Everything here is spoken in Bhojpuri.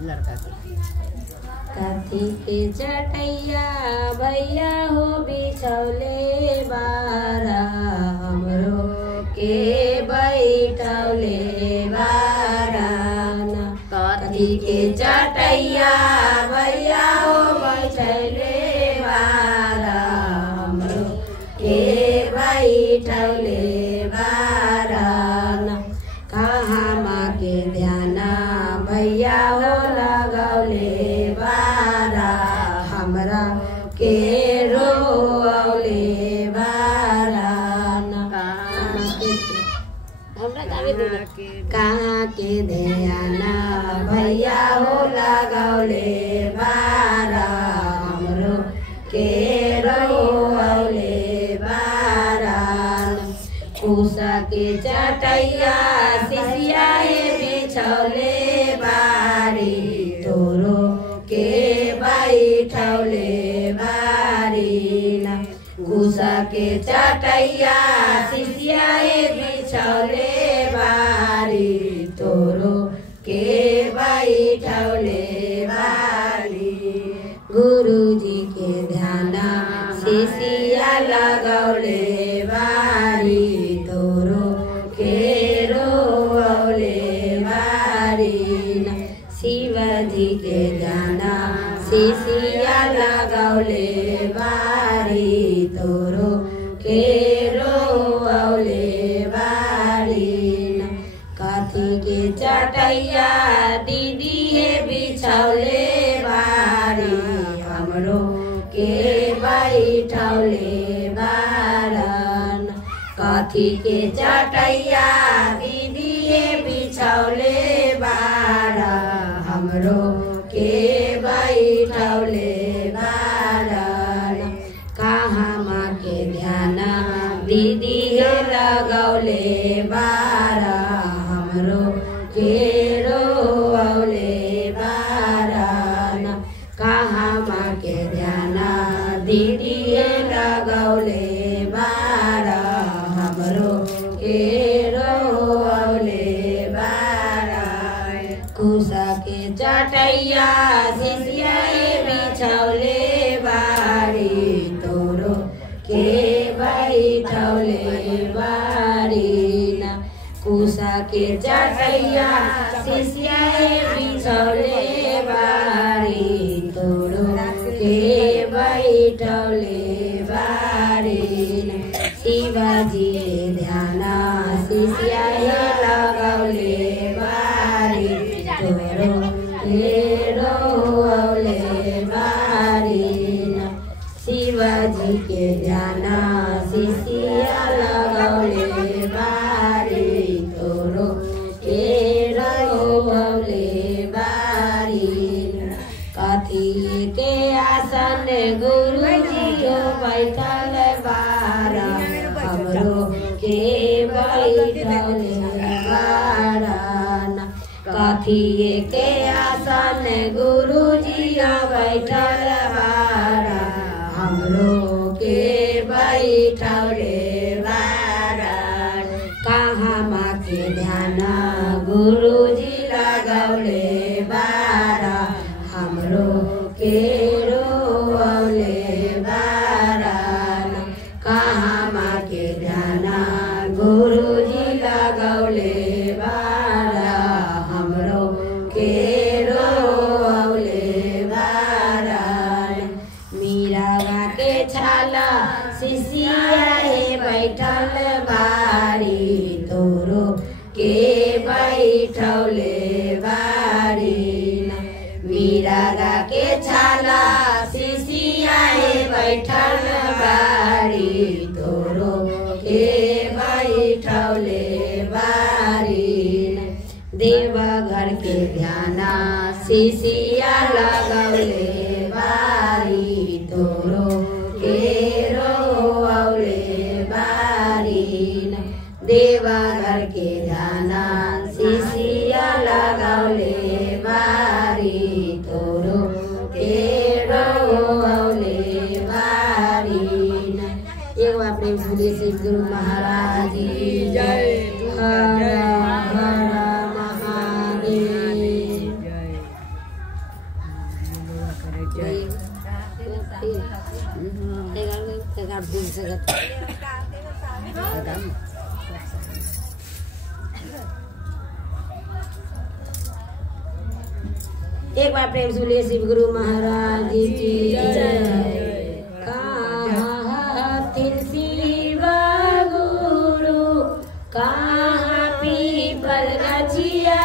लड़का काथी के चटैया भैया हो बिछौले बारा हमरो के बैठौले बारा काथी के चटैया भैया हो बिछौले बारा हमरो के बैठौले बारा कहाँ माँ के ध्यान भैया हो लगौले बारा हमरा के रोले बारा कहाँ के ध्यान भैया हो लगौले बारा हमरो के रोले बारा उषा के चटैया सिसिया बिछौले बारी तोरो के बैठौले बारी उषा के चटैया सिसिया बिछौले बारी तोरो के बैठौले बारी गुरुजी के ध्यान सिसिया लगौले बारी तोरो के रोले बारी शिवजी के ध्यान सिसिया लगौले बारी तोरो के रोले बारी काथी के चटैया दीदी बिछौले बारी हमरो के बैठौले बारन काथी के चटैया दीदी बिछौले बारा हमरो के बैठौले बारन कहाँ माँ के ध्यान दीदी लगौले बारा हमरो के रोले बारन कहाँ माँ के ध्यान दीदी लगौले बारा हमरो के रोले बारा कुसा के चटैया सिसिया बिछौले बारी तोरो के बैठौले बारी कुसा के चटैया सिसिया बिछौले बारी तोरो के बैठौले बारी शिवजी ध्यान सिसिया लगौले बारी तोरो के रोले बारी शिवजी के ध्यान सिसिया लगौले बारी तोरो के रोले बारी कथी के आसन गुरुजी बैठल बारा हमरो के बैठल बारा कथी के आसन गुरुजी बैठल बारा हमरो के बैठौले बारा कहाँ माँ के ध्यान गुरुजी लगौले बारा हमरो के रोले बारा कहाँ माँ के ध्यान गुरुजी लगौले बारा हमरो के रोले बारा मीरा के छाला सिसिया बैठल बारी तोरो के बैठौले बारी मीरा के छाला सिसिया बैठल बारी तोरो के बैठौले बारी देवघर के ध्यान सिसिया लगौले बारी तोरो के रोले बारी देवघर के ध्यान सिसिया लगौले बारी तोरो के रोले बारी एगो अपने भूले से गुरु महाराज जी जय हर हर महादेव। दिन से एक बार प्रेम से बोलिए शिव गुरु महाराज की जय। कहाँ तिन शिव गुरु कहाँ पीपल गछिया